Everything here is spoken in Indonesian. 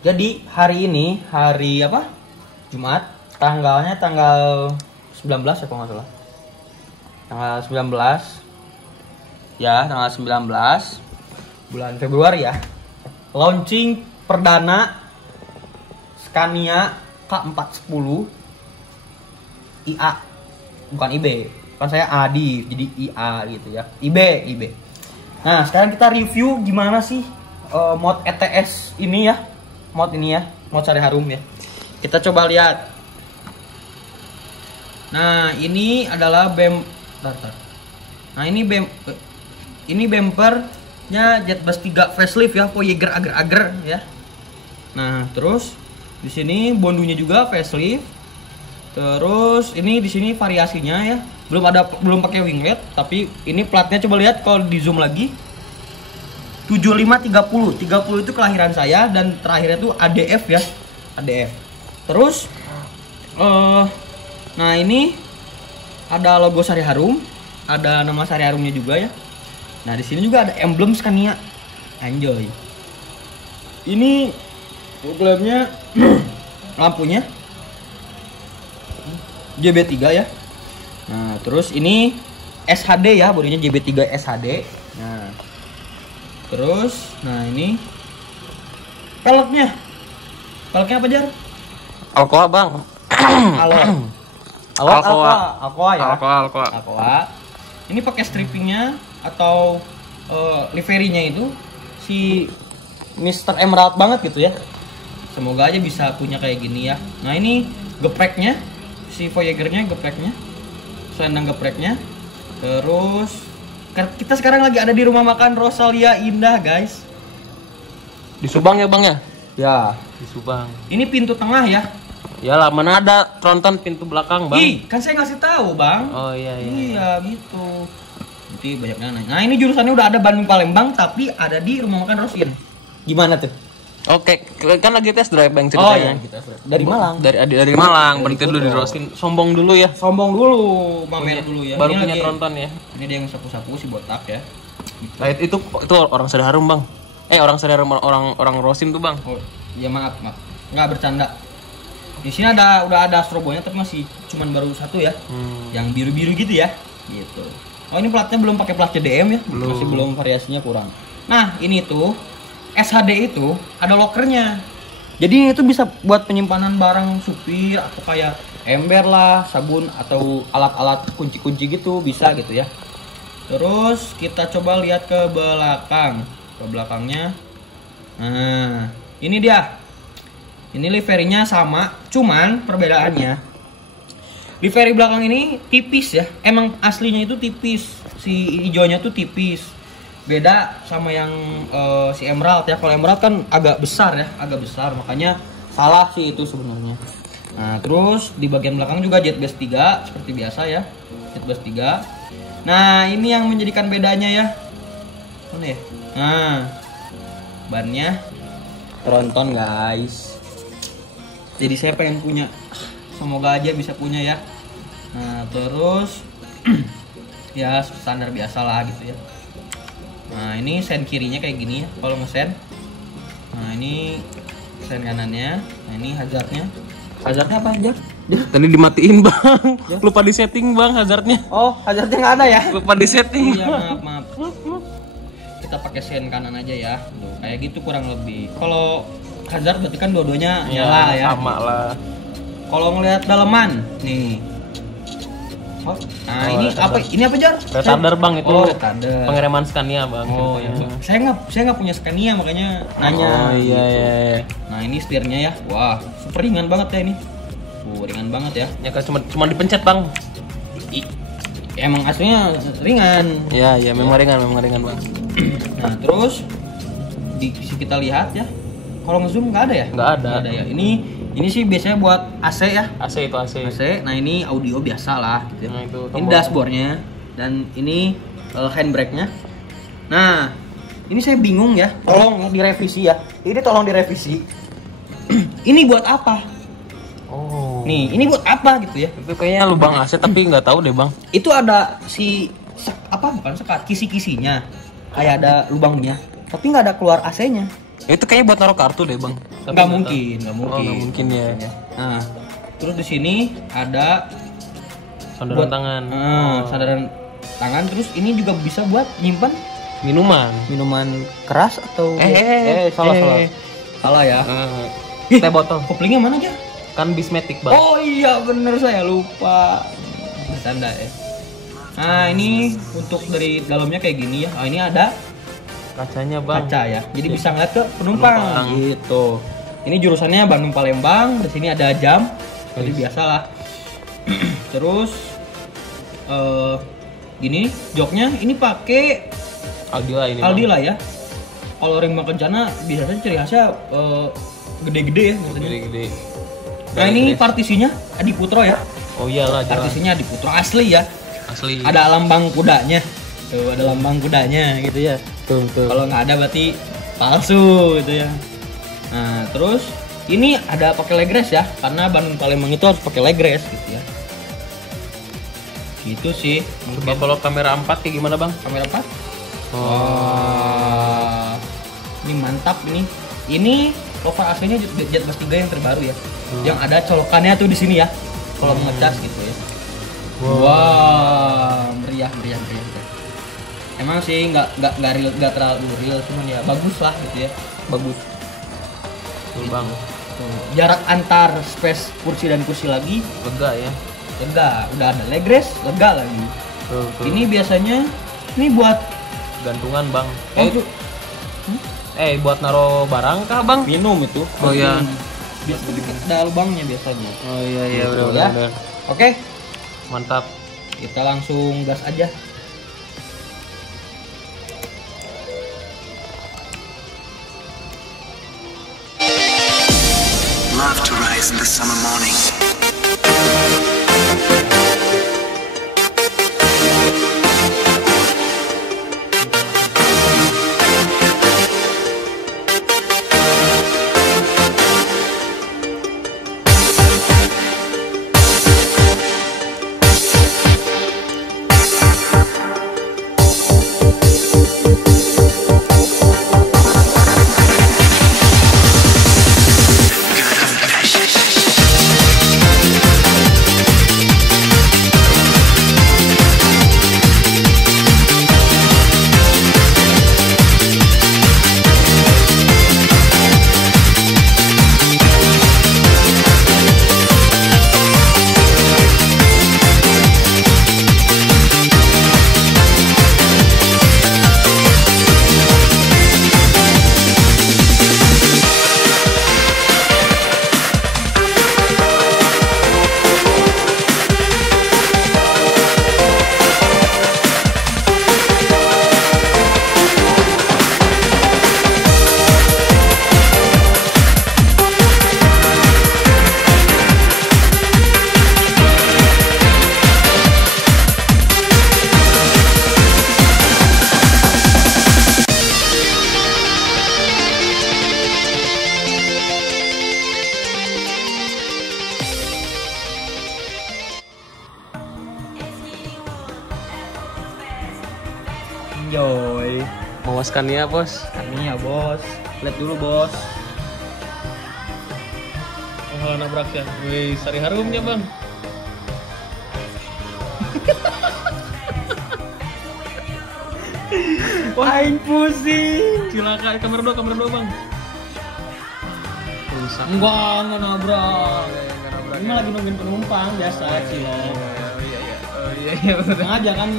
Jadi hari ini hari apa? Jumat. Tanggalnya tanggal 19 ya kalau nggak salah. Tanggal 19. Ya, tanggal 19 bulan Februari ya. Launching perdana Scania K410 IA. Bukan IB. Kan saya Adi, jadi IA gitu ya. IB. Nah, sekarang kita review gimana sih mod ETS ini ya. Mod ini ya, mod Sari Harum ya. Kita coba lihat. Nah, ini adalah Nah, ini bumpernya Jetbus 3 facelift ya, Voyager ager-ager ya. Nah, terus di sini bondunya juga facelift. Terus ini di sini variasinya ya. Belum pakai winglet, tapi ini platnya coba lihat kalau di zoom lagi. 7530 itu kelahiran saya dan terakhirnya tuh ADF ya. ADF. Terus nah ini ada logo Sari Harum, ada nama Sari Harumnya juga ya. Nah, di sini juga ada emblem Scania. Enjoy. Ini lampunya lampunya JB3 ya. Nah, terus ini SHD ya, bodinya JB3 SHD. Nah, terus, nah ini peleknya apa Jar? Alcoa bang. Alcoa ya. Alcoa. Ini pakai strippingnya atau liverinya itu si Mr. Emerald banget gitu ya. Semoga aja bisa punya kayak gini ya. Nah, ini gepreknya, si Voyagernya gepreknya, selendang gepreknya. Terus kita sekarang lagi ada di rumah makan Rosalia Indah guys. Di Subang ya bang ya? Ya, Di Subang. ini pintu tengah ya. Ya lah, mana ada tronton pintu belakang bang? Ih, kan saya ngasih tahu bang. Oh iya. Iya gitu. Nanti banyak yang nanya. Nah, ini jurusannya udah ada Bandung Palembang, tapi ada di rumah makan Rosin. Gimana tuh? Oke, kan lagi tes drive bang Oh ceritanya. iya, kita dari Malang. Dari Malang, berhenti dulu di Rosin. Sombong dulu ya. Sombong dulu, mamer dulu ya. Baru Ini punya lagi- tronton ya. Ini dia yang sapu-sapu si botak ya. Nah, itu orang Sari Harum bang. Orang Sari Harum, orang Rosin tuh bang. Oh, ya maaf. Nggak bercanda. Di sini udah ada strobonya tapi masih cuman baru satu ya. Yang biru-biru gitu ya. Gitu. Oh, ini platnya belum pakai plat CDM ya. Masih belum, variasinya kurang. Nah, ini tuh SHD itu ada lokernya. Jadi itu bisa buat penyimpanan barang supir atau kayak ember lah, sabun atau alat-alat kunci-kunci gitu bisa gitu ya. Terus kita coba lihat ke belakang. Ke belakangnya. Nah, ini dia. Ini liverinya sama, cuman perbedaannya livery belakang ini tipis ya. Emang aslinya itu tipis. Si hijaunya tuh tipis. Beda sama yang si Emerald ya. Kalau Emerald kan agak besar ya, makanya salah sih itu sebenarnya. Nah, terus di bagian belakang juga Jetbus 3 seperti biasa ya. Jetbus 3. Nah, ini yang menjadikan bedanya ya. Mana ya? Nah, bannya tronton guys. Jadi saya pengen punya. Semoga aja bisa punya ya. Nah, terus ya standar biasa lah gitu ya. Nah, ini sen kirinya kayak gini ya kalau ngesen. Nah, ini sen kanannya. Nah, ini hazardnya. Hazardnya apa aja? Tadi dimatiin bang. Lupa di setting bang hazardnya. Oh, hazardnya nggak ada ya? Lupa di setting. Iya, maaf. Kita pakai sen kanan aja ya. Tuh, kayak gitu kurang lebih. Kalau hazard berarti kan dua-duanya nyala ya. Sama lah. Kalau ngelihat daleman nih. Oh, nah ini apa? Ini apa Jar? Retarder bang itu. Oh, retarder. Pengereman Scania bang. Oh iya. Saya nggak punya Scania makanya nanya. Oh iya. Nah, ini setirnya ya. Wah, super ringan banget ya ini. Ringan banget ya. Ya kan cuma dipencet bang. Ya, emang aslinya ringan. Iya memang ringan bang. Nah, terus kita lihat ya. Kalau ngezoom nggak ada ya? Nggak ada ya. Ini sih biasanya buat AC ya. AC. AC. Nah, ini audio biasa lah gitu. Nah, itu Ini dashboardnya dan ini handbrake-nya. Nah, ini saya bingung ya. Tolong direvisi ya. Ini tolong direvisi. Ini buat apa? Oh. Nih, ini buat apa gitu ya? Itu kayaknya lubang AC tapi nggak tahu deh bang. Itu ada bukan sekat, kisi-kisinya. Kayak ada lubangnya, tapi nggak ada keluar AC-nya. Itu kayaknya buat naruh kartu deh bang. tapi nggak tahu. mungkin, nggak mungkin. Oh, nggak mungkin ya. Nah, terus di sini ada Sandaran tangan. sandaran tangan. Terus ini juga bisa buat nyimpan Minuman. minuman keras atau salah salah ya. Teh botol. Koplingnya mana aja? Kan bismetik, Bang. Oh iya bener, saya lupa. Bercanda ya. Nah ini untuk dari dalamnya kayak gini ya. Oh ini ada Kacanya, Bang. kaca ya. Jadi bisa ngeliat ke penumpang. Gitu. Ini jurusannya Bandung Palembang. Di sini ada jam. Jadi biasa lah. Terus gini joknya ini pakai Aldila ini. Bang. Aldila ya. Kalau ring kencana biasanya ciri khasnya gede-gede ya maksudnya. Gede-gede. Nah ini partisinya Adiputro ya. Oh iyalah, jelas. Partisinya Adiputro asli ya. Asli. Ada lambang kudanya. Tuh, ada lambang kudanya gitu ya. Tuh. Kalau nggak ada berarti palsu gitu ya. Nah, terus ini ada pakai leg rest ya, karena Bandung Palembang itu harus pakai leg rest gitu ya. Gitu sih. Coba kalau kamera 4 kayak gimana, Bang? Kamera 4. Oh. Wah. Ini mantap ini. Ini cover AC-nya Jet Bass 3 yang terbaru ya. Yang ada colokannya tuh di sini ya. Kalau mau ngecas gitu ya. Wah, meriah. Emang sih nggak terlalu real, cuman ya bagus lah gitu ya. Bagus. Tuh, Bang. Tuh, jarak antar space kursi dan kursi lagi Lega ya. lega. Udah ada leg rest, lega lagi. Tuh. Ini biasanya ini buat gantungan, Bang. itu Buat naro barang kah, Bang? minum itu. Oh, iya. Biasanya ada lubangnya biasanya. Oh iya Gitu, udah. ya. Oke, Mantap. kita langsung gas aja. Love to rise in the summer morning. Enjoy. Memuaskan ya, Bos. Ini ya bos. Lihat dulu bos. Oh, nabrak ya. Wih, sari harumnya, Bang. Aing pusing. Silakan kamera 2, Bang. Rusak. Enggak nabrak. Enggak nabrak. Ini lagi nungguin penumpang biasa cilok. Oh iya. Sengaja kan